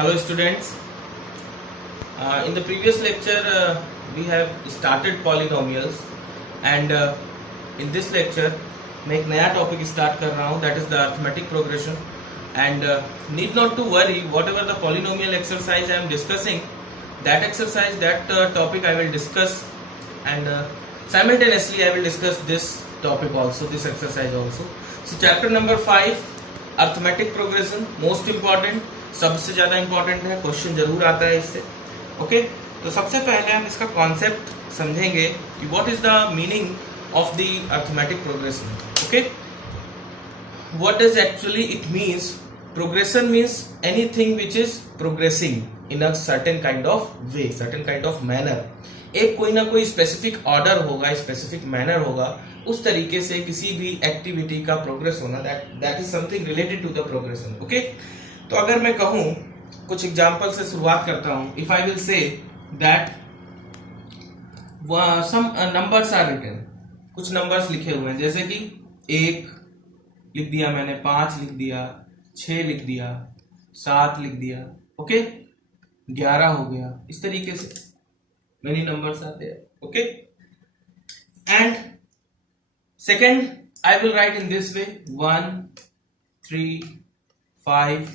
Hello students. In the previous lecture we have started polynomials and in this lecture मैं एक नया topic start कर रहा हूँ, that is the arithmetic progression and need not to worry whatever the polynomial exercise I am discussing, that exercise, that topic I will discuss and simultaneously I will discuss this topic also, this exercise also. So chapter number 5 arithmetic progression, most important, सबसे ज्यादा important है, question जरूर आता है इससे. Okay, तो सबसे पहले हम इसका कॉन्सेप्ट समझेंगे कि what is the meaning of the arithmetic progression. Okay, what is actually it means. Progression means anything which is progressing in a certain kind of way, certain kind of manner. एक कोई ना कोई specific order होगा, specific manner होगा, उस तरीके से किसी भी एक्टिविटी का प्रोग्रेस होना, that is something related to the progression. Okay, तो अगर मैं कहूं, कुछ एग्जांपल से शुरुआत करता हूं. If I will say that some numbers are written, कुछ नंबर्स लिखे हुए हैं, जैसे कि 1 लिख दिया मैंने, 5 लिख दिया, 6 लिख दिया, 7 लिख दिया, ओके, 11 हो गया. इस तरीके से many numbers are there. Okay, and second I will write in this way: 1 3 5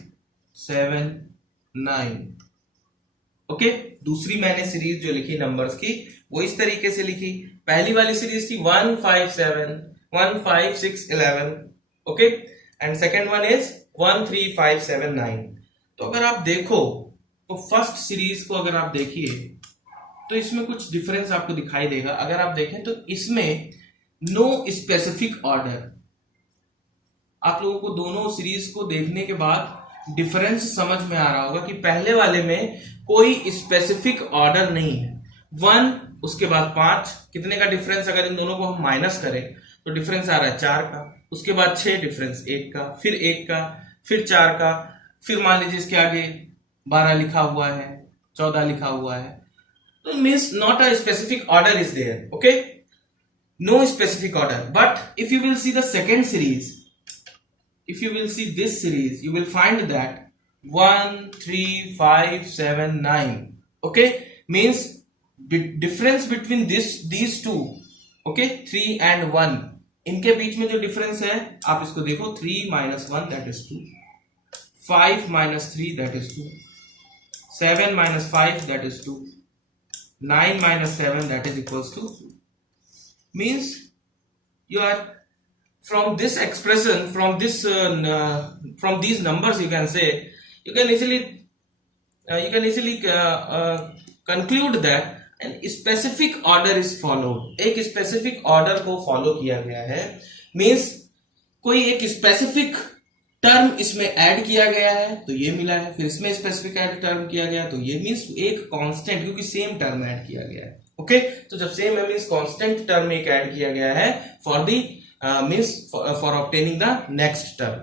7 9. Okay, दूसरी मैंने सीरीज जो लिखी नंबर्स की वो इस तरीके से लिखी. पहली वाली सीरीज थी 1 5 7 1 5 6 11. Okay, and second one is 1 3 5 7 9. तो अगर आप देखो तो फर्स्ट सीरीज को अगर आप देखिए तो इसमें कुछ डिफरेंस आपको दिखाई देगा. अगर आप देखें तो इसमें नो स्पेसिफिक ऑर्डर. आप लोगों को दोनों सीरीज को देखने के बाद डिफरेंस समझ में आ रहा होगा कि पहले वाले में कोई स्पेसिफिक ऑर्डर नहीं है. 1 उसके बाद 5, कितने का डिफरेंस, अगर इन दोनों को हम माइनस करें तो डिफरेंस आ रहा है 4 का. उसके बाद 6, डिफरेंस 1 का, फिर 1 का, फिर 4 का, फिर मान लीजिए इसके आगे 12 लिखा हुआ है, 14 लिखा हुआ है. So it means not a specific order is there. Okay, no specific order. But if you will see the second series, if you will see this series, you will find that 1 3 5 7 9. Okay, means difference between these two. Okay, 3 and 1, इनके बीच में जो difference है आप इसको देखो, 3 minus 1 that is 2, 5 minus 3 that is 2, 7 minus 5 that is 2, 9 minus 7 that is equals to, means you are from this expression, from this from these numbers you can say, you can easily conclude that an specific order is followed. एक specific order को follow किया गया है, means कोई एक specific term इसमें add किया गया है तो ये मिला है, फिर इसमें स्पेसिफिक ऐड टर्म किया गया तो ये, मींस एक कांस्टेंट, क्योंकि सेम टर्म ऐड किया गया है. ओके, तो जब सेम है मींस कांस्टेंट टर्म एक ऐड किया गया है for the means for obtaining the next term.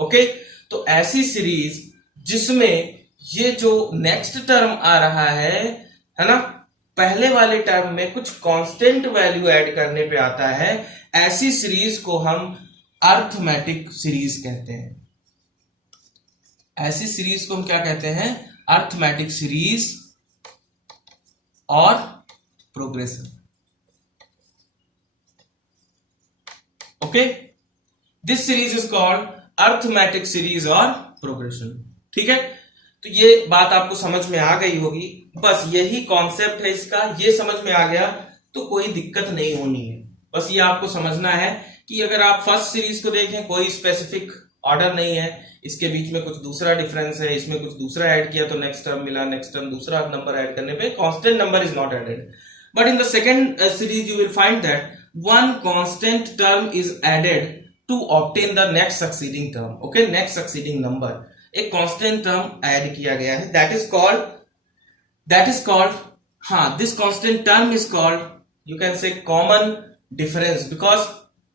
Okay, तो ऐसी सीरीज जिसमें ये जो नेक्स्ट टर्म आ रहा है ना, पहले वाले टर्म में कुछ कांस्टेंट वैल्यू ऐड करने पे आता है, ऐसी सीरीज को हम अर्थमेटिक सीरीज कहते हैं. ऐसी सीरीज को हम क्या कहते हैं? अर्थमेटिक सीरीज और progression. Okay, this series is called arithmetic series और प्रोग्रेशन. ठीक है, तो ये बात आपको समझ में आ गई होगी. बस यही कॉन्सेप्ट है इसका, ये समझ में आ गया तो कोई दिक्कत नहीं होनी है. बस ये आपको समझना है कि अगर आप फर्स्ट सीरीज को देखें, कोई स्पेसिफिक ऑर्डर नहीं है, इसके बीच में कुछ दूसरा डिफरेंस है, इसमें कुछ दूसरा ऐड किया तो नेक्स्ट टर्म मिला, नेक्स्ट टर्म दूसरा नंबर ऐड करने पे constant number is not added. But in the second series you will find that one constant term is added to obtain the next succeeding term. Okay, next succeeding number, एक constant term add किया गया है, that is called हाँ, this constant term is called, you can say common difference, because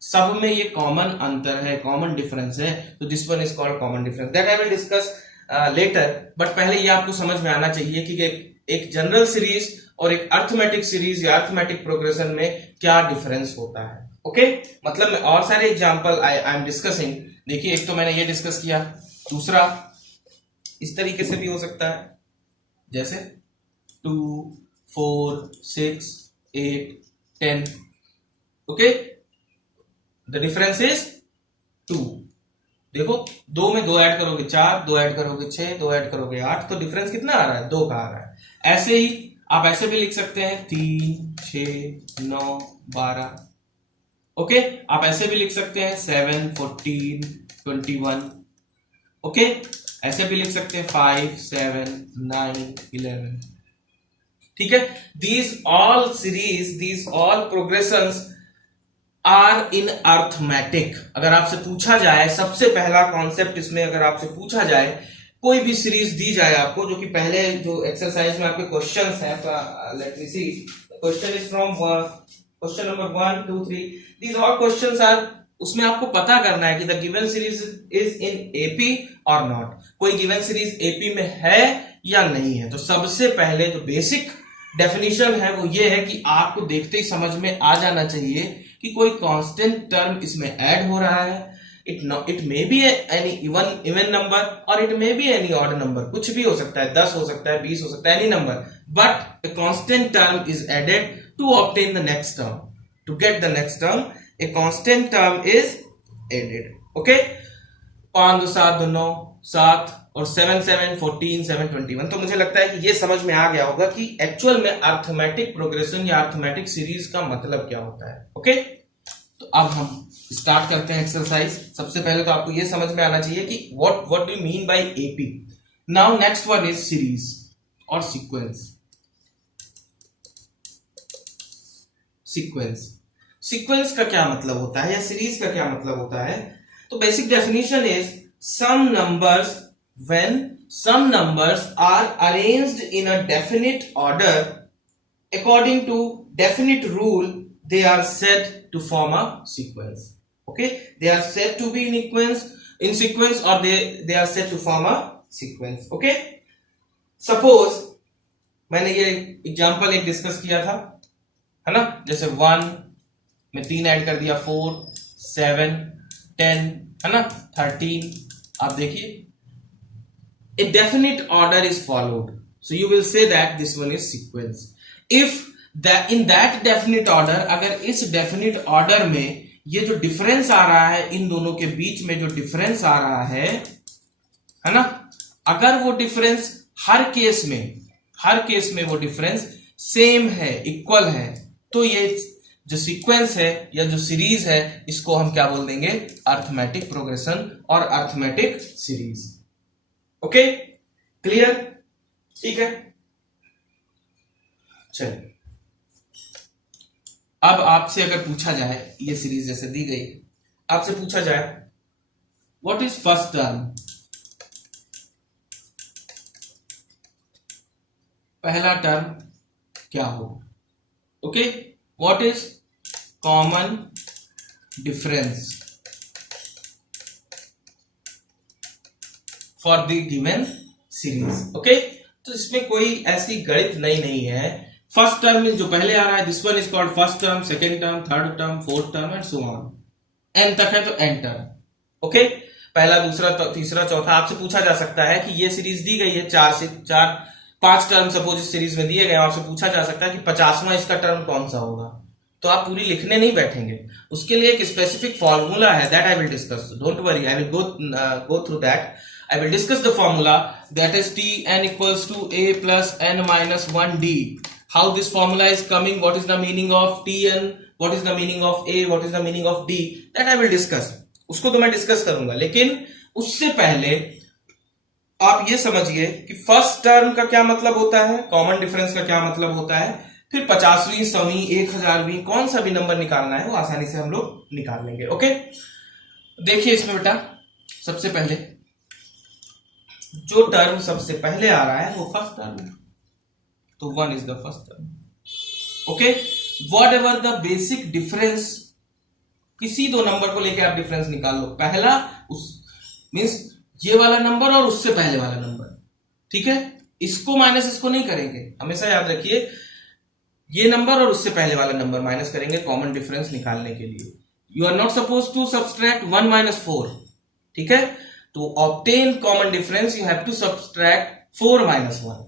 सब में ये common अंतर है, कॉमन डिफरेंस है, तो this one is called common difference. That I will discuss later. But पहले ये आपको समझ में आना चाहिए कि एक जनरल सीरीज और एक अर्थमेटिक सीरीज या अर्थमेटिक प्रोग्रेशन में क्या डिफरेंस होता है. ओके, मतलब मैं और सारे एग्जांपल आई एम डिस्कसिंग. देखिए, एक तो मैंने ये डिस्कस किया, दूसरा इस तरीके से भी हो सकता है, जैसे 2 4 6 8 10। Okay, the difference is 2। देखो, 2 में 2 ऐड करोगे 4, 2 ऐड करोगे 6, 2 ऐड करोगे 8, तो डिफरेंस कितना आ रहा है? 2 का आ रहा है। ऐसे ही आप ऐसे भी लिख सकते हैं 3 6 9 12। ओके, आप ऐसे भी लिख सकते हैं 7 14 21। ओके, ऐसे भी लिख सकते हैं 5 7 9 11। ठीक है, these all series, these all progressions are in arithmetic. अगर आपसे पूछा जाए, सबसे पहला कॉन्सेप्ट इसमें अगर आपसे पूछा जाए, कोई भी सीरीज दी जाए आपको, जो कि पहले जो एक्सरसाइज में आपके क्वेश्चंस हैं, let me see, question is from question number 1 2 3, these all questions are, उसमें आपको पता करना है कि the given series is in AP और नॉट। कोई गिवन सीरीज एपी में है या नहीं है। तो सबसे पहले जो बेसिक डेफिनेशन है वो ये है कि आपको देखते ही समझ में आ जाना चाहिए कि कोई कांस्टेंट टर्म इसमें ऐड हो रहा है। It may be any even number और it may be any odd number, कुछ भी हो सकता है, 10 हो सकता है, 20 हो सकता है, any number, but a constant term is added to obtain the next term. To get the next term, a constant term is added. Okay? 5 2 7 2 9 7 और 7 7 14 7 21। तो मुझे लगता है कि ये समझ में आ गया होगा कि एक्चुअल में अर्थमेटिक प्रोग्रेशन या अर्थमेटिक सीरीज का मतलब क्या होता है। ओके, तो अब हम स्टार्ट करते हैं एक्सरसाइज। सबसे पहले तो आपको ये समझ में आना चाहिए कि what do you mean by AP. Now next one is series और सीक्वेंस। सीक्वेंस का क्या मतलब होता है या सीरीज का क्या मतलब होता है? तो basic definition is some numbers, when some numbers are arranged in a definite order according to definite rule, they are said to form a sequence. Okay, they are said to be in sequence or they are said to form a sequence. Okay, suppose मैंने ये example एक discuss किया था, है ना, जैसे 1 में 3 add कर दिया 4 7 10, है ना, 13। आप देखिए, a definite order is followed, so you will say that this one is sequence. If that in that definite order, अगर इस definite order में ये जो डिफरेंस आ रहा है, इन दोनों के बीच में जो डिफरेंस आ रहा है ना, अगर वो डिफरेंस हर केस में वो डिफरेंस सेम है, इक्वल है, तो ये जो सीक्वेंस है या जो सीरीज है, इसको हम क्या बोल देंगे? अर्थमेटिक प्रोग्रेशन और अर्थमेटिक सीरीज। Okay, clear? ठीक है, चलिए अब आपसे अगर पूछा जाए, ये सीरीज जैसे दी गई, आपसे पूछा जाए व्हाट इज फर्स्ट टर्म, पहला टर्म क्या हो? Okay, what is common difference for the given series. Okay, तो इसमें कोई ऐसी गणित नहीं है। फर्स्ट टर्म जो पहले आ रहा है, this one is called first term, second term, third term, fourth term and so on, n तक है तो एन टर्म। ओके, पहला, दूसरा, तीसरा, चौथा। आपसे पूछा जा सकता है कि ये सीरीज दी गई है 5 टर्म सपोज इस सीरीज में दिए गए, आपसे पूछा जा सकता है कि 50वां इसका टर्म कौन सा होगा। तो आप पूरी लिखने नहीं बैठेंगे, उसके लिए एक स्पेसिफिक फॉर्मूला है, that I will discuss, don't worry, I will go through that. I will discuss the formula, that is Tn equals to a plus n minus 1d. How this formula is coming, what is the meaning of Tn, what is the meaning of a, what is the meaning of d, that I will discuss. उसको तो मैं discuss करूंगा, लेकिन उससे पहले आप ये समझिए कि फर्स्ट टर्म का क्या मतलब होता है, कॉमन डिफरेंस का क्या मतलब होता है, फिर 50वीं, 100वीं, 1000वीं कौन सा भी नंबर निकालना है वो आसानी से हम लोग निकाल लेंगे। ओके, देखिए इसमें बेटा, सबसे पहले जो टर्म सबसे पहले आ रहा है वो फर्स्ट टर्म है, तो 1 is the first term. Okay, what ever the basic difference, किसी दो नंबर को लेके आप डिफरेंस निकाल लो, पहला उस मींस ये वाला नंबर और उससे पहले वाला नंबर, ठीक है, इसको माइनस इसको नहीं करेंगे, हमेशा याद रखिए, ये नंबर और उससे पहले वाला नंबर माइनस करेंगे कॉमन डिफरेंस निकालने के लिए। You are not suppose to subtract 1 - 4, ठीक है, To obtain common difference, you have to subtract 4 minus 1.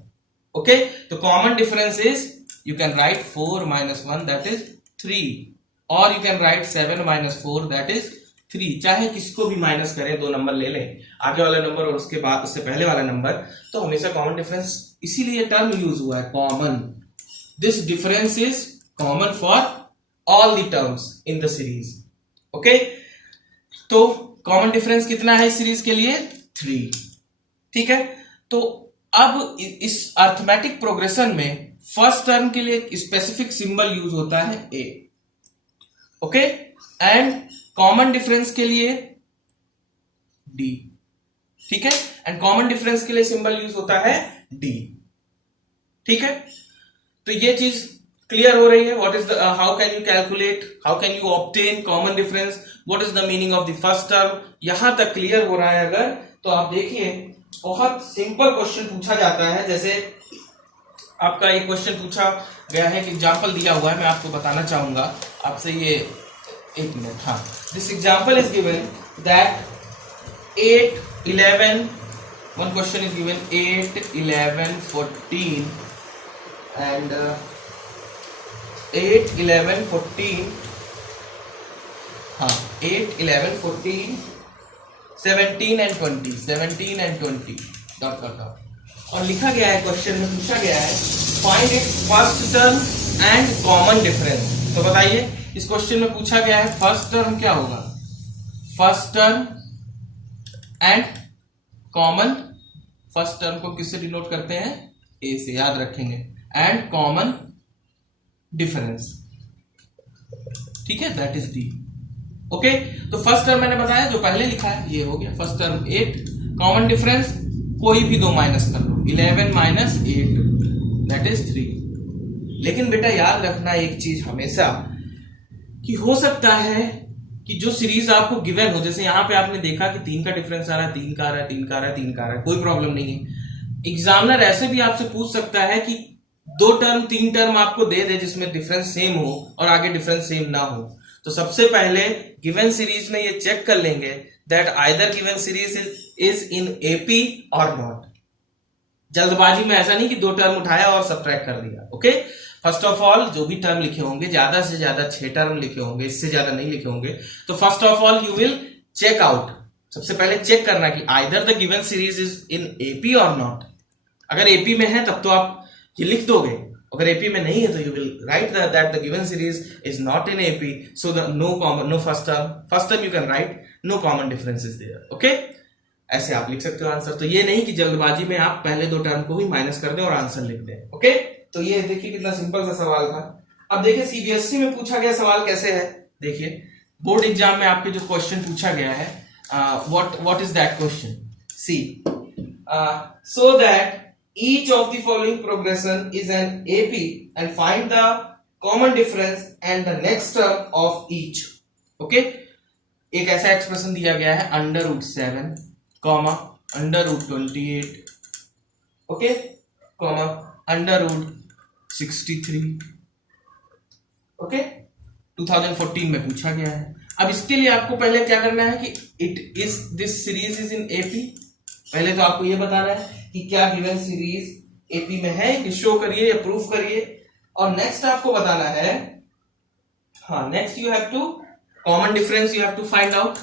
Okay, तो common difference is, you can write 4 minus 1, that is 3, or you can write 7 minus 4, that is 3. चाहे किसको भी minus करें, दो number ले लें, आगे वाला नंबर और उसके बाद उससे पहले वाला नंबर, तो हमेशा कॉमन डिफरेंस, इसीलिए टर्म यूज हुआ है common. This difference is common for all the terms in the series. Okay, तो कॉमन डिफरेंस कितना है इस सीरीज के लिए? 3. ठीक है, तो अब इस अर्थमेटिक प्रोग्रेशन में फर्स्ट टर्म के लिए एक स्पेसिफिक सिंबल यूज होता है ए. ओके, एंड कॉमन डिफरेंस के लिए डी. ठीक है, एंड कॉमन डिफरेंस के लिए सिंबल यूज होता है डी. ठीक है, तो ये चीज क्लियर हो रही है. What is the, how can you calculate, how can you obtain common difference, what is the meaning of the first term, यहां तक क्लियर हो रहा है अगर, तो आप देखिए बहुत सिंपल क्वेश्चन पूछा जाता है. जैसे आपका एक क्वेश्चन पूछा गया है, एग्जाम्पल दिया हुआ है, मैं आपको बताना चाहूंगा आपसे. ये एक मिनट, हाँ, this example is given that 8, 11, one question is given 8, 11, 14 and 8, 11, 14, हाँ 8, 11, 14, 17 and 20, 17 and 20 dot dot dot, और लिखा गया है, क्वेश्चन में पूछा गया है find its first term and common difference. तो बताइए, इस क्वेश्चन में पूछा गया है फर्स्ट टर्म क्या होगा? First term and common. First term को किससे डिनोट करते हैं? ए से, याद रखेंगे. And common difference. ठीक है, दैट इज डी. ओके, तो फर्स्ट टर्म मैंने बताया, जो पहले लिखा है ये हो गया फर्स्ट टर्म 8, कॉमन डिफरेंस कोई भी दो माइनस कर लो, 11 माइनस 8, दैट इज 3. लेकिन बेटा याद रखना एक चीज हमेशा, कि हो सकता है कि जो सीरीज आपको गिवन हो, जैसे यहां पे आपने देखा कि 3 का डिफरेंस आ रहा है, 3 का आ रहा है, 3 का आ रहा है, 3 का आ रहा है, कोई प्रॉब्लम नहीं है. एग्जामिनर ऐसे भी आपसे पूछ सकता है कि 2 टर्म 3 टर्म आपको दे दे जिसमें डिफरेंस सेम हो और आगे डिफरेंस सेम ना हो. तो सबसे पहले गिवन सीरीज में ये चेक कर लेंगे that either given series is in AP और नॉट. जल्दबाजी में ऐसा नहीं कि 2 टर्म उठाया और सब्ट्रैक्ट कर दिया. ओके, फर्स्ट ऑफ ऑल जो भी टर्म लिखे होंगे, ज्यादा से ज्यादा 6 टर्म लिखे होंगे, इससे ज्यादा नहीं लिखे होंगे, तो first of all you will check out. सबसे पहले चेक करना कि either the given series is in AP और नॉट. अगर एपी में है तब तो आप ये लिख दोगे, अगर एपी में नहीं है तो you will write that the given series is not in AP, so the no first term you can write no common difference is there. Okay, ऐसे आप लिख सकते हो आंसर. तो ये नहीं कि जल्दबाजी में आप पहले 2 टर्म को भी माइनस कर दें और आंसर लिख दें. ओके, तो ये देखिए कितना सिंपल सा सवाल था. अब देखिए सीबीएसई में पूछा गया सवाल कैसे है. देखिए बोर्ड एग्जाम में आपके जो क्वेश्चन पूछा गया है, what is that question? See, so that each of the following progression is an AP and find the common difference and the next term of each. Okay, एक ऐसा एक्सप्रेशन दिया गया है √7, √28, ओके, √63. ओके, 2014 में पूछा गया है. अब इसके लिए आपको पहले क्या करना है कि this series is in AP. पहले तो आपको ये बताना है कि क्या गिवन सीरीज एपी में है, कि शो करिए या प्रूफ करिए. और नेक्स्ट आपको बताना है, हाँ, next you have to common difference you have to find out.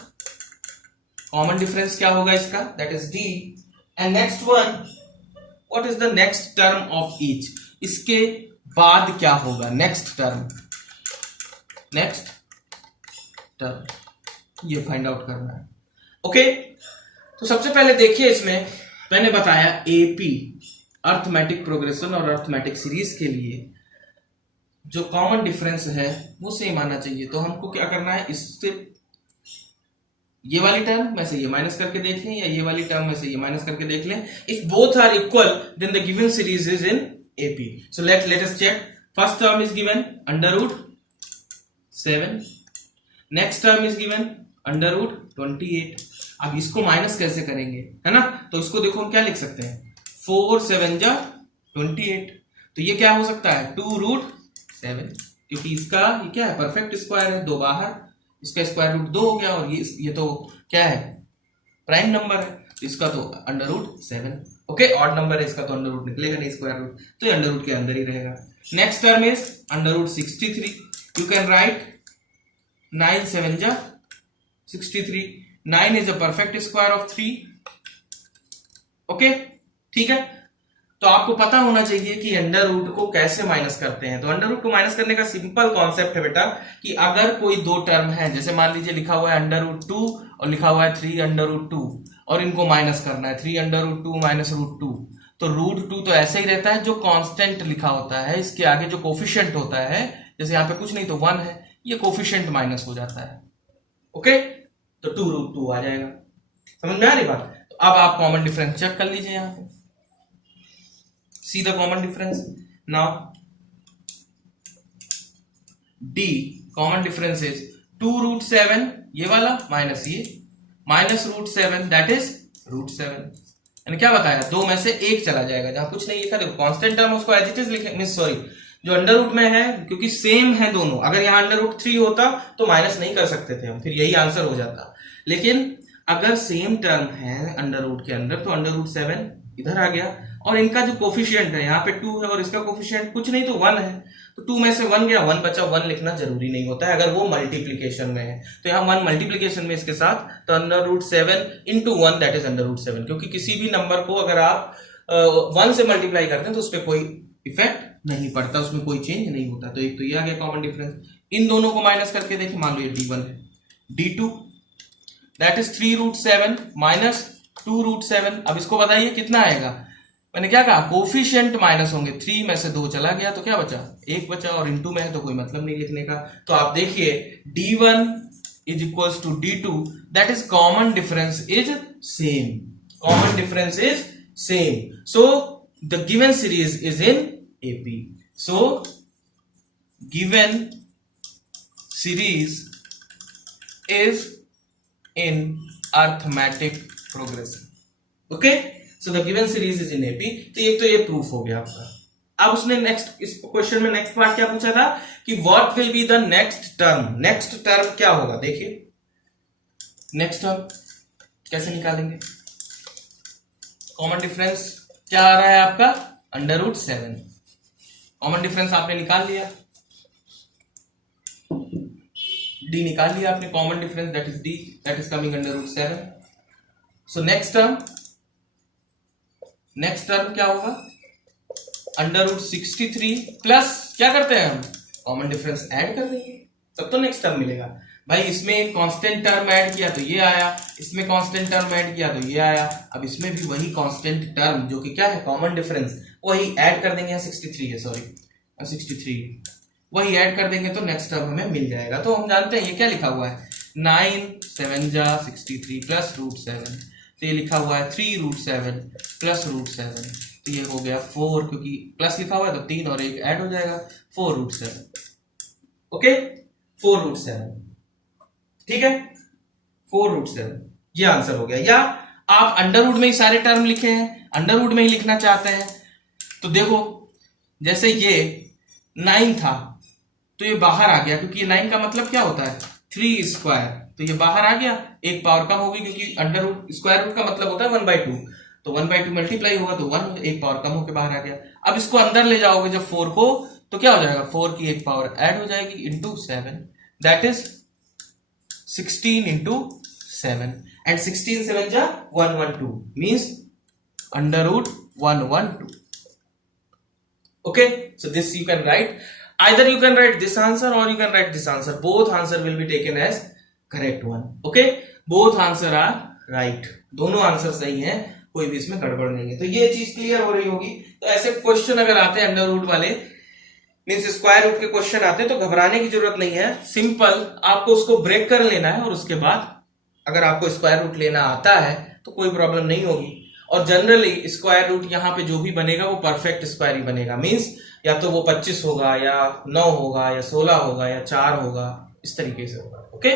Common difference क्या होगा इसका? That is D. And next one, what is the next term of each. इसके बाद क्या होगा नेक्स्ट टर्म, ये फाइंड आउट करना है. ओके, तो सबसे पहले देखिए, इसमें मैंने बताया एपी अर्थमेटिक प्रोग्रेशन और अर्थमेटिक सीरीज के लिए जो कॉमन डिफरेंस है वो सेम आना चाहिए. तो हमको क्या करना है, इससे ये वाली टर्म में से ये माइनस करके देख लें, या ये वाली टर्म में से ये माइनस करके देख लें. If both are equal then the given series is in AP. So let us check. First term is given √7, next term is given √28. अब इसको माइनस कैसे करेंगे, है ना? तो इसको देखो हम क्या लिख सकते हैं, 4 7 जा 28. तो ये क्या हो सकता है 2√7, क्योंकि इसका ये क्या है, परफेक्ट स्क्वायर है, 2 बाहर, इसका स्क्वायर रूट 2 हो गया, और ये तो क्या है प्राइम नंबर है, इसका तो under root 7। Okay, odd number है, इसका तो अंडर रूट निकलेगा नहीं, स्क्वायर रूट, तो ये अंडर रूट के अंदर ही रहेगा। Next term is under root 63। You can write 9 7 जा 63। 9 is a perfect square of 3। Okay, ठीक है। तो आपको पता होना चाहिए कि अंडर रूट को कैसे माइनस करते हैं। तो अंडर रूट को माइनस करने का सिंपल कॉन्सेप्ट है बेटा कि अगर कोई दो टर्म है, जैसे मान लीजिए लिखा हुआ है अंडर रूट 2 और लिखा हुआ है 3 अंडर रूट 2, और इनको माइनस करना है 3 अंडर रूट 2 माइनस रूट 2, तो रूट 2 तो ऐसे ही रहता है, जो कांस्टेंट लिखा होता है इसके आगे जो कोफिशिएंट होता है, जैसे यहाँ पे कुछ नहीं तो 1 है, ये कोफिशिएंट माइनस हो जाता है। ओके, तो 2 रूट 2 आ जाएगा। समझ में आ रही बात? तो अब आप कॉमन डिफरेंस चेक कर लीजिए यहाँ पे, see the common difference now. The common difference is 2 root 7 ये वाला माइनस ये minus root 7 that is root 7। यानी क्या बताया, दो में से एक चला जाएगा, जहां कुछ नहीं लिखा देखो कांस्टेंट टर्म उसको एज इट इज लिखे, मीन सॉरी जो अंडर रूट में है, क्योंकि सेम है दोनों। अगर यहाँ अंडर रूट 3 होता तो माइनस नहीं कर सकते थे हम, फिर यही आंसर हो जाता। लेकिन अगर सेम टर्म है अंडर रूट के अंदर, तो अंडर रूट 7 इधर आ गया, और इनका जो कोफिशिएंट है यहाँ पे 2 है और इसका कोफिशिएंट कुछ नहीं तो 1 है, तो 2 में से 1 गया, 1 बचा। 1 लिखना जरूरी नहीं होता है अगर वो मल्टीप्लीकेशन में है, तो यहाँ 1 मल्टीप्लीकेशन में इसके साथ, तो under root 7 into 1 that is under root 7। क्योंकि किसी भी नंबर को अगर आप 1 से मल्टीप्लाई करते हैं तो उस पर कोई इफेक्ट नहीं पड़ता, उसमें कोई चेंज नहीं होता। तो एक तो ये आ गया कॉमन डिफरेंस। इन दोनों को माइनस करके देखिए, मान लो ये D1 है, D2 दैट इज 3 रूट 7 माइनस 2 रूट 7। अब इसको बताइए कितना आएगा, मैंने क्या कहा, कोफिशिएंट माइनस होंगे, 3 में से 2 चला गया तो क्या बचा, 1 बचा, और इनटू में है तो कोई मतलब नहीं लिखने का। तो आप देखिए D1 is equals to D2 that is common difference is same, common difference is same, so the given series is in AP, so given series is in arithmetic progression. Okay, so the given series is in AP. तो एक तो ये proof हो गया आपका। अब उसने next इस क्वेश्चन में नेक्स्ट पार्ट क्या पूछा था कि what will be the next term. Next term क्या होगा, देखिए नेक्स्ट टर्म कैसे निकालेंगे। कॉमन डिफरेंस क्या आ रहा है आपका, अंडर रूट 7। कॉमन डिफरेंस आपने निकाल लिया, D निकाल लिया आपने, common difference that is D that is coming under root 7। So next term क्या होगा, अंडर रूट 63 प्लस क्या करते हैं हम, कॉमन डिफरेंस ऐड कर देंगे, तब तो नेक्स्ट टर्म मिलेगा। भाई इसमें कांस्टेंट टर्म ऐड किया तो ये आया, इसमें कांस्टेंट टर्म ऐड किया तो ये आया, अब इसमें भी वही कांस्टेंट टर्म जो कि क्या है कॉमन डिफरेंस, वही ऐड कर देंगे। 63 है, सॉरी 63, वही ऐड कर देंगे तो नेक्स्ट टर्म हमें मिल जाएगा। तो हम जानते हैं ये क्या लिखा हुआ है, 9 7 जा 63 प्लस रूट 7, तो ये लिखा हुआ है 3 रूट 7 प्लस रूट 7, तो ये हो गया 4, क्योंकि प्लस लिखा हुआ है तो 3 और 1 ऐड हो जाएगा, 4 रूट 7। ओके, 4 रूट 7, ठीक है, 4 रूट 7 ये आंसर हो गया। या आप अंडर रूट में ही सारे टर्म लिखे हैं, अंडर रूट में ही लिखना चाहते हैं, तो देखो जैसे ये 9 था तो ये बाहर आ गया, क्योंकि ये 9 का मतलब क्या होता है 3 स्क्वायर, तो ये बाहर आ गया, एक पावर कम होगी, क्योंकि अंडर रूट स्क्वायर रूट का मतलब होता है 1/2, तो 1/2 मल्टीप्लाई होगा तो 1, एक पावर कम होकर बाहर आ गया। अब इसको अंदर ले जाओगे जब 4 को, तो क्या हो जाएगा, 4 की एक पावर ऐड हो जाएगी into 7 that is 16 into 7, and 16 7 जा 112 means under root 112। Okay, so this you can write, either you can write this answer or you can write this answer, both answer will be taken as correct one. Okay, both answer are right, दोनों answer सही हैं, कोई भी इसमें गड़बड़ नहीं है। तो ये चीज क्लियर हो रही होगी। तो ऐसे क्वेश्चन अगर आते हैं अंडर रूट वाले, मीन्स स्क्वायर रूट के क्वेश्चन आते हैं, तो घबराने की जरूरत नहीं है, सिंपल आपको उसको ब्रेक कर लेना है, और उसके बाद अगर आपको स्क्वायर रूट लेना आता है तो कोई प्रॉब्लम नहीं होगी। और जनरली स्क्वायर रूट यहाँ पे जो भी बनेगा वो परफेक्ट स्क्वायर ही बनेगा, मींस या तो वो 25 होगा या 9 होगा या 16 होगा या 4 होगा, इस तरीके से होगा। ओके,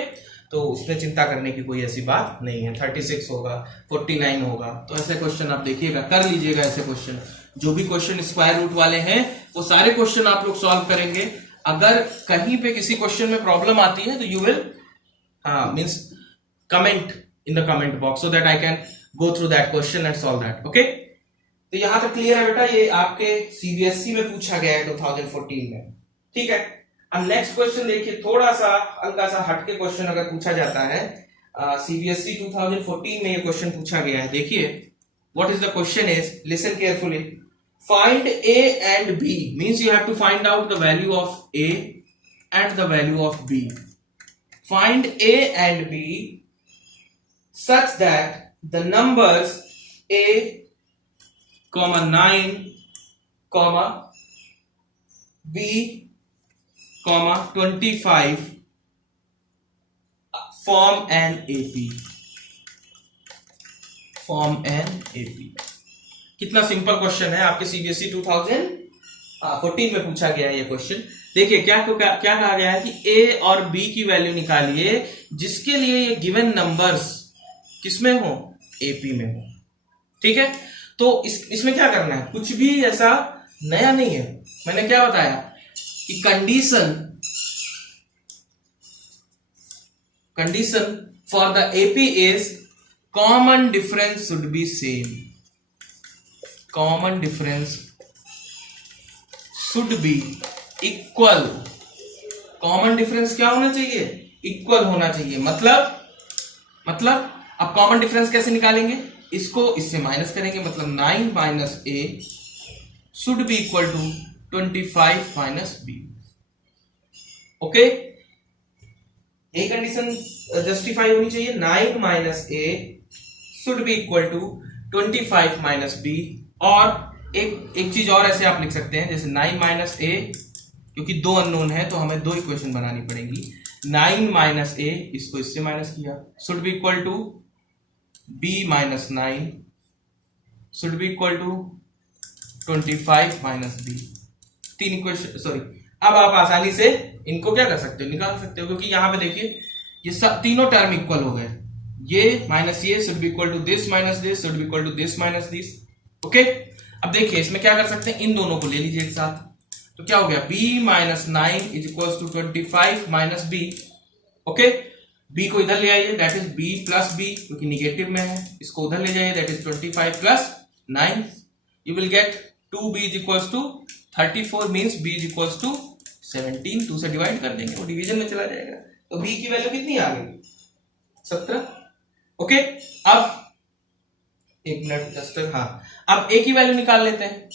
तो उसमें चिंता करने की कोई ऐसी बात नहीं है। 36 होगा, 49 होगा, तो ऐसे क्वेश्चन आप देखिएगा, कर लीजिएगा ऐसे क्वेश्चन। जो भी क्वेश्चन स्क्वायर रूट वाले हैं वो सारे क्वेश्चन आप लोग सॉल्व करेंगे। अगर कहीं पे किसी क्वेश्चन में प्रॉब्लम आती है तो you will means comment in the comment box so that I can go through that question and solve that. Okay? तो यहां तक क्लियर है बेटा, ये आपके सीबीएसई में पूछा गया है 2014 में, ठीक है। अब नेक्स्ट क्वेश्चन देखिए, थोड़ा सा हल्का सा हटके क्वेश्चन अगर पूछा जाता है, सीबीएसई 2014 में ये क्वेश्चन पूछा गया है। देखिए what is the question is, listen carefully, find A and B, means you have to find out the value of A and the value of B. Find A and B such that the numbers a, 9, b, 25 form an AP. Form an AP. कितना simple question है, आपके CBSE 2014 में पूछा गया है ये question. देखिए क्या कहा गया है कि ए और बी की वैल्यू निकालिए जिसके लिए ये गिवन नंबर्स किसमें हो, एपी में हो, ठीक है। तो इसमें क्या करना है, कुछ भी ऐसा नया नहीं है। मैंने क्या बताया कि condition for the AP is common difference should be same, common difference should be equal. Common difference क्या होना चाहिए, इक्वल होना चाहिए। मतलब अब कॉमन डिफरेंस कैसे निकालेंगे, इसको इससे माइनस करेंगे, मतलब 9 minus A should be equal to 25 minus B. Okay, ये कंडीशन जस्टिफाई होनी चाहिए, 9 minus A should be equal to 25 minus B. और एक चीज और ऐसे आप लिख सकते हैं, जैसे 9 माइनस ए, क्योंकि दो अननोन है तो हमें दो इक्वेशन बनानी पड़ेगी। 9 माइनस ए, इसको इससे माइनस किया, should be equal to b minus 9 should be equal to 25 minus b। तीन इक्वेशन, सॉरी, अब आप आसानी से इनको क्या कर सकते हो, निकाल सकते हो, क्योंकि यहां पे देखिए ये सब तीनों टर्म इक्वल हो गए। ये माइनस ये should be equal to this minus this should be equal to this minus this. Okay, अब देखिए इसमें क्या कर सकते हैं, इन दोनों को ले लीजिए एक साथ, तो क्या हो गया, b minus 9 is equal to 25 minus b। Okay, b को इधर ले आइए, that is b plus b, क्योंकि निगेटिव में है, इसको उधर ले जाइए, that is 25 plus 9, you will get 2b is equals to 34, means b is equals to 17। 2 से डिवाइड कर देंगे, वो डिवीजन में चला जाएगा, तो b की वैल्यू कितनी आ गई, 17। ओके, अब एक मिनट जस्ट, हाँ, अब a की वैल्यू निकाल लेते हैं,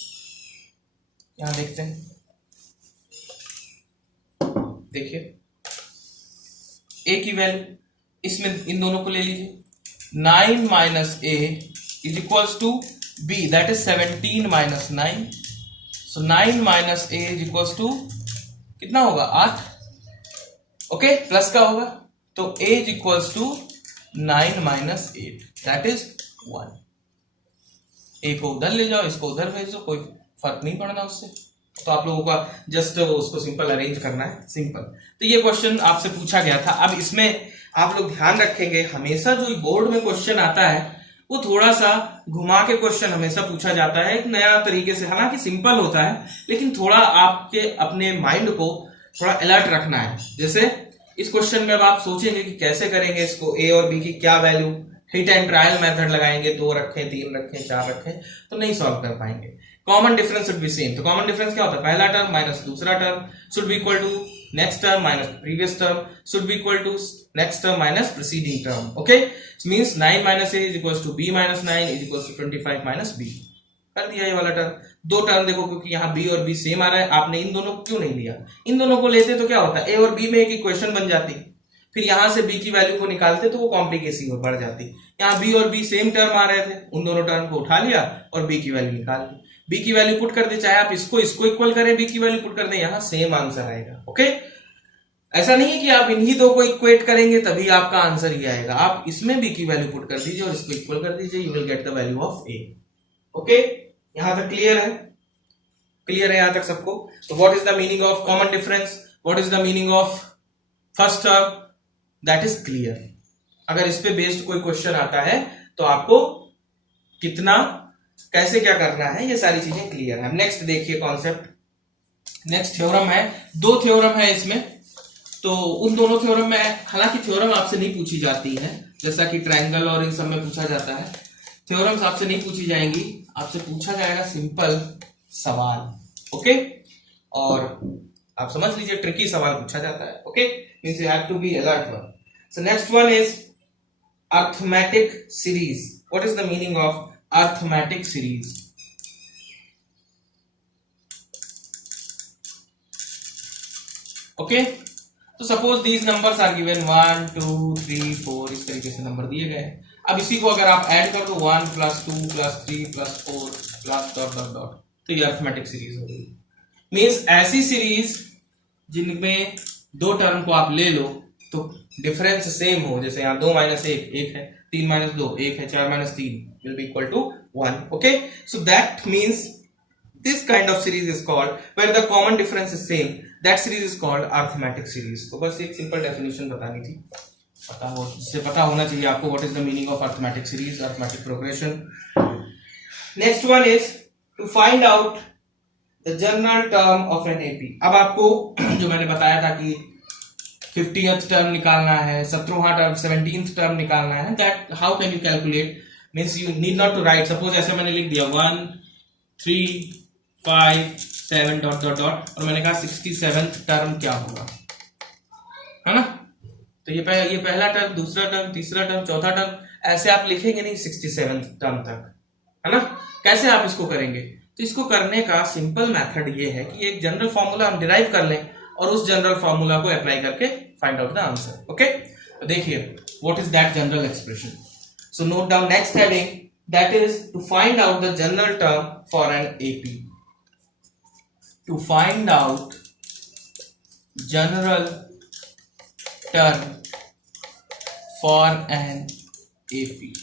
यहां देखते हैं। देखिए a की वैल्यू, इसमें इन दोनों को ले लीजिए, 9 minus a is equals to b, that is 17 minus 9। So 9 minus a is equals to कितना होगा, 8। ओके, प्लस का होगा, तो a is equals to 9 minus 8, that is 1। a को उधर ले जाओ, इसको उधर भेज दो, कोई फर्क नहीं पड़ना उससे, तो आप लोगों का जस्ट उसको सिंपल अरेंज करना है, सिंपल। तो ये क्वेश्चन आपसे पूछा गया था। अब इसमें आप लोग ध्यान रखेंगे, हमेशा जो बोर्ड में क्वेश्चन आता है वो थोड़ा सा घुमा के क्वेश्चन हमेशा पूछा जाता है, एक नया तरीके से, हालांकि सिंपल होता है लेकिन थोड़ा आपके अपने माइंड को थोड़ा अलर्ट रखना है। जैसे इस क्वेश्चन में अब आप सोचेंगे कि कैसे करेंगे इसको, ए और बी की क्या value, hit and trial method लगाएंगे, 2 रखें, 3 रखें, 4 रखें, तो नहीं सॉल्व कर पाएंगे। Common difference should be same, तो कॉमन डिफरेंस क्या होता है, पहला टर्म माइनस दूसरा term should be equal to next term minus previous term should be equal to next term minus preceding term. Okay, means 9 minus A is equal to b minus 9 is equal to 25 minus b। कर दिया ये वाला term. दो term देखो, क्योंकि यहाँ b और b same आ रहा है, आपने इन दोनों को क्यों नहीं लिया, इन दोनों को लेते तो क्या होता, a और b में एक इक्वेशन बन जाती, फिर यहां से b की वैल्यू को निकालते तो वो कॉम्प्लिकेशन बढ़ जाती। यहाँ b और b सेम टर्म आ रहे थे, उन दोनों टर्म को उठा लिया और b की वैल्यू निकाल दी, b की वैल्यू पुट कर दे, चाहे आप इसको इक्वल करें, b की वैल्यू पुट कर दें, यहाँ सेम आंसर आएगा। ओके, ऐसा नहीं है कि आप इन्हीं दो को इक्वेट करेंगे तभी आपका आंसर ही आएगा, आप इसमें b की वैल्यू पुट कर दीजिए और इसको इक्वल कर दीजिए, you will get the value of a। Okay, यहां तक क्लियर है, क्लियर है यहां तक सबको। तो what is the meaning of common difference, what is the meaning of first term, that is clear. अगर इस पे बेस्ड कोई क्वेश्चन आता है तो आपको कितना कैसे क्या करना है, ये सारी चीजें क्लियर है। नेक्स्ट देखिए कॉन्सेप्ट, नेक्स्ट थ्योरम है, 2 थ्योरम है इसमें, तो उन दोनों थ्योरम में, हालांकि थ्योरम आपसे नहीं पूछी जाती है, जैसा कि ट्रायंगल और इन सब में पूछा जाता है। थ्योरम्स आपसे नहीं पूछी जाएंगी, आपसे पूछा जाएगा सिंपल सवाल। ओके, और आप समझ लीजिए ट्रिकी सवाल पूछा जाता है। Okay, means you have to be alert one. So next one is arithmetic series. What is the meaning of arithmetic series? Okay, तो suppose these numbers are given 1 2 3 4, इस तरीके से नंबर दिए गए। अब इसी को अगर आप ऐड कर दो 1 + 2 + 3 + 4 प्लस डॉट डॉट डॉट, तो ये अर्थमेटिक सीरीज हो गई। मीन्स ऐसी सीरीज जिनमें दो टर्म को आप ले लो तो डिफरेंस सेम हो, जैसे यहाँ 2 - 1 1 है, 3 - 2 1 है, 4 - 3 will be equal to 1. Okay, so that means this kind of series is called, where the common difference is same, that series is called arithmetic series. तो बस एक सिंपल डेफिनेशन बतानी थी, जिससे पता होना चाहिए आपको what is the meaning of arithmetic series, arithmetic progression. Next one is to find out the general term of an AP. अब आपको जो मैंने बताया था कि 50th टर्म निकालना है, 17वां टर्म, 17th टर्म निकालना है, that how can you calculate? Means you need not to write. Suppose ऐसे मैंने लिख दिया 1 3 5 7 डॉट डॉट डॉट, और मैंने कहा 67th टर्म क्या होगा, है ना? तो ये पहला टर्म, दूसरा टर्म, तीसरा टर्म, चौथा टर्म, ऐसे आप लिखेंगे नहीं 67th टर्म तक, है ना? कैसे आप इसको करेंगे? तो इसको करने का सिंपल मेथड ये है कि एक जनरल फॉर्मूला हम डिराइव कर लें और उस जनरल फॉर्मूला को अप्लाई करके find out the answer. Okay, तो देखिए what is that general expression. So note down next heading, that is to find out the general term for an AP. To find out general term for an AP.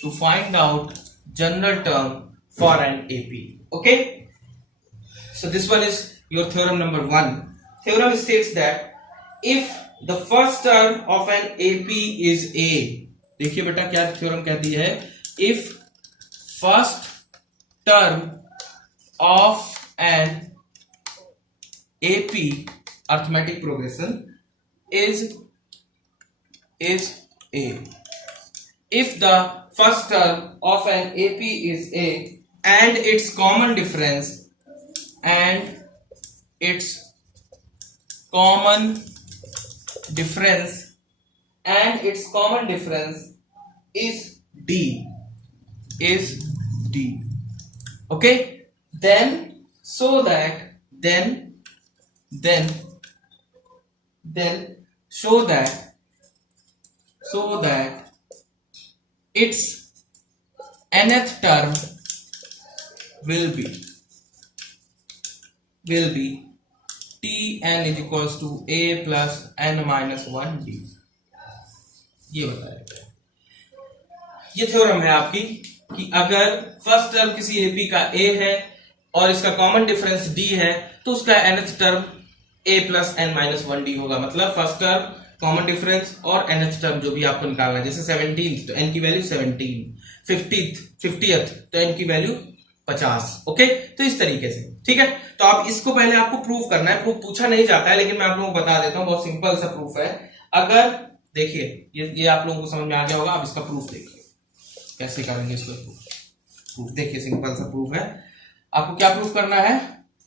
To find out general term for an AP. Okay, so this one is your theorem number 1. Theorem states that if the first term of an AP is A, देखिए बेटा क्या theorem कहती है, if first term of an AP arithmetic progression is A. If the first term of an AP is A and its common difference is D, okay, then show that its nth term will be Tn is equals to A plus n minus 1D. ये बताया, ये theorem है आपकी कि अगर first term किसी AP का A है और इसका कॉमन डिफरेंस D है तो उसका nth term A plus n minus 1D होगा। मतलब फर्स्ट टर्म, कॉमन डिफरेंस और nth टर्म जो भी आपको निकालना है, जैसे 17th तो n की वैल्यू 17, 50th तो n की वैल्यू 50। ओके, तो इस तरीके से, ठीक है। तो आप इसको पहले आपको प्रूव करना है, प्रूफ पूछा नहीं जाता है लेकिन मैं आप लोगों को बता देता हूं, बहुत सिंपल सा प्रूफ है। अगर देखिए ये आप लोगों को समझ में आ गया होगा, आप इसका प्रूफ देखिए कैसे करेंगे इसको प्रूफ। देखिए सिंपल सा प्रूफ है, आपको क्या प्रूफ करना है,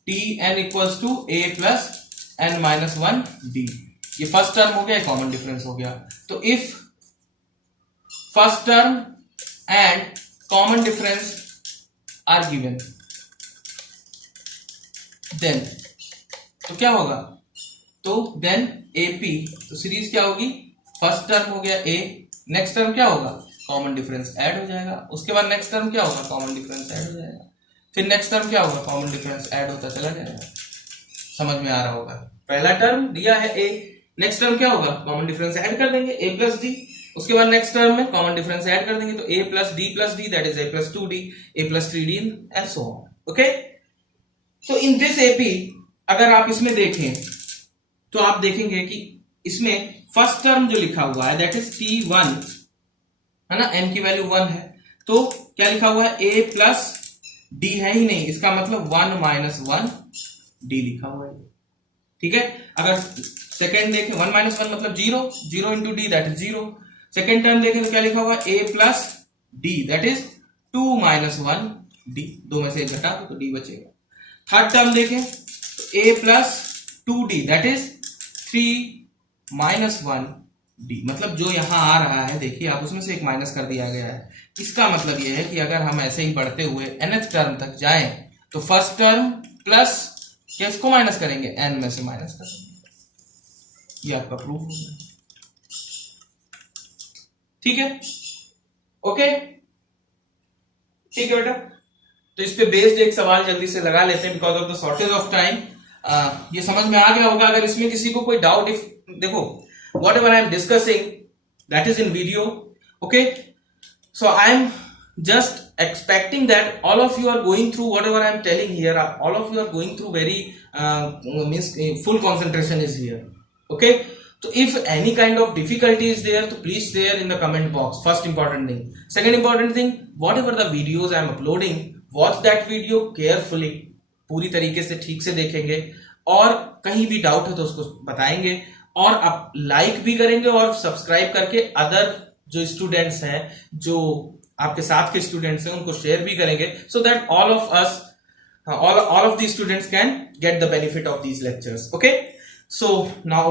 Tn equals to A plus n minus 1D। ये फर्स्ट टर्म हो गया, कॉमन डिफरेंस हो गया। तो if first term and common difference are given, then तो क्या होगा, तो देन एपी, तो सीरीज क्या होगी, फर्स्ट टर्म हो गया A, नेक्स्ट टर्म क्या होगा, कॉमन डिफरेंस ऐड हो जाएगा, उसके बाद नेक्स्ट टर्म क्या होगा, कॉमन डिफरेंस ऐड हो जाएगा, फिर नेक्स्ट टर्म क्या होगा, कॉमन डिफरेंस ऐड होता चला जाएगा। समझ में आ रहा होगा, पहला टर्म दिया है A, नेक्स्ट टर्म क्या होगा, कॉमन डिफरेंस ऐड कर देंगे A प्लस D, उसके बाद नेक्स्ट टर्म में कॉमन डिफरेंस ऐड कर देंगे तो A plus D that is A plus 2D, A plus 3D and so on. Okay, तो इन दिस AP अगर आप इसमें देखें तो आप देखेंगे कि इसमें फर्स्ट टर्म जो लिखा हुआ है दैट इज T1, है ना, n की वैल्यू 1 है, तो क्या लिखा हुआ है, A प्लस D है ही नहीं, इसका मतलब 1 माइनस 1D लिखा हुआ है, ठीक है। अगर सेकेंड देखें 1 माइनस 1 मतलब 0, 0 into D that is 0। Second term देखें तो क्या लिखा हुआ a plus D that is 2 minus 1 D, दो में से एक घटा तो डी बचेगा। थर्ड टर्म देखें तो a plus 2d that is 3 minus 1 D, मतलब जो यहां आ रहा है देखिए आप उसमें से एक माइनस कर दिया गया है। इसका मतलब यह है कि अगर हम ऐसे ही बढ़ते हुए nth टर्म तक जाएं तो फर्स्ट टर्म प्लस किसको माइनस करेंगे, n में से माइनस करेंगे। ये आपका प्रूफ हो गया, ठीक है, ओके, ठीक है बेटा। तो इस पे बेस्ड एक सवाल जल्दी से लगा लेते हैं because of the shortage of time. ये समझ में आ गया होगा। अगर इसमें किसी को कोई डाउट, इफ देखो what ever I am discussing that is in video, okay, so I am just expecting that all of you are going through whatever I am telling here, all of you are going through very means full concentration is here, okay. So if any kind of difficulty is there to please share in the comment box, first important thing. Second important thing, whatever the videos I am uploading, watch that video carefully, पूरी तरीके से ठीक से देखेंगे और कहीं भी doubt है तो उसको बताएंगे और आप लाइक भी करेंगे और सब्सक्राइब करके अदर जो स्टूडेंट्स हैं, जो आपके साथ के स्टूडेंट्स हैं, उनको शेयर भी करेंगे so that all of us, all of the students can get the benefit of these lectures, okay. So now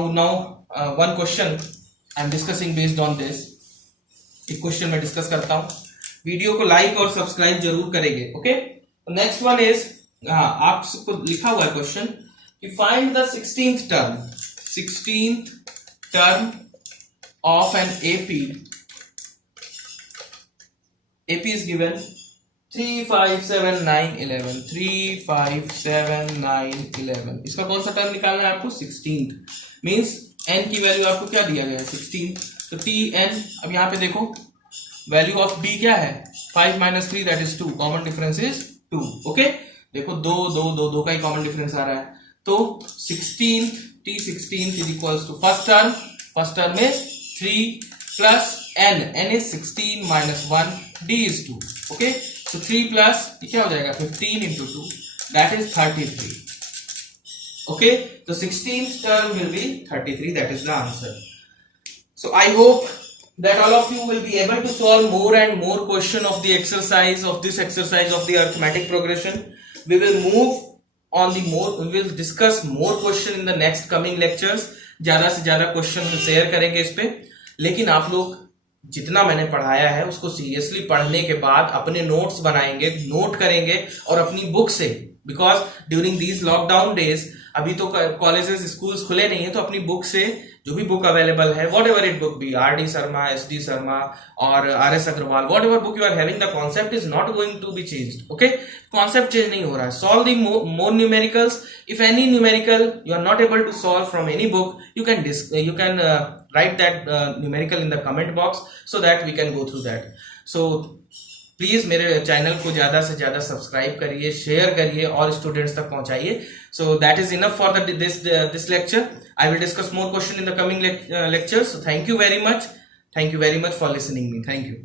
one question I am discussing based on this, एक क्वेश्चन मैं डिस्कस करता हूं, video को like और subscribe जरूर करेंगे, okay. Next one is, आपको लिखा हुआ है क्वेश्चन कि find the 16th term of an AP is given 3, 5, 7, 9, 11, 3, 5, 7, 9, 11। इसका कौन सा टर्म निकालना है आपको, 16th, मींस n की वैल्यू आपको क्या दिया गया है, 16, तो tn। अब यहाँ पे देखो वैल्यू ऑफ d क्या है, 5 minus 3 that is 2, common difference is 2, okay. देखो दो का ही कॉमन डिफरेंस आ रहा है, तो 16th t16 is equals to first term में 3 plus n is 16 minus 1, d is 2, okay. So 3 plus क्या हो जाएगा 15 into 2 that is 33, okay. So 16th term will be 33, that is the answer. So I hope that all of you will be able to solve more and more question of the exercise of this exercise of the arithmetic progression. We will move on the more, we will discuss more question in the next coming lectures. ज्यादा से ज्यादा question share करेंगे इस पे, लेकिन आप लोग जितना मैंने पढ़ाया है उसको सीरियसली पढ़ने के बाद अपने नोट्स बनाएंगे, नोट करेंगे और अपनी बुक से, because during these lockdown days अभी तो कॉलेजेस स्कूल्स खुले नहीं है, तो अपनी बुक से जो भी बुक अवेलेबल है, whatever it book be, RD Sharma, SD Sharma और RS Agarwal, whatever book you are having, the concept is not going to be changed, okay. Concept change नहीं हो रहा है। Solve the more numericals, if any numerical you are not able to solve from any book, you can write that numerical in the comment box so that we can go through that. So please मेरे channel को ज्यादा से ज्यादा subscribe करिए, share करिए और students तक पहुंचाइए। So that is enough for this lecture. I will discuss more question in the coming lectures. So thank you very much for listening me. Thank you.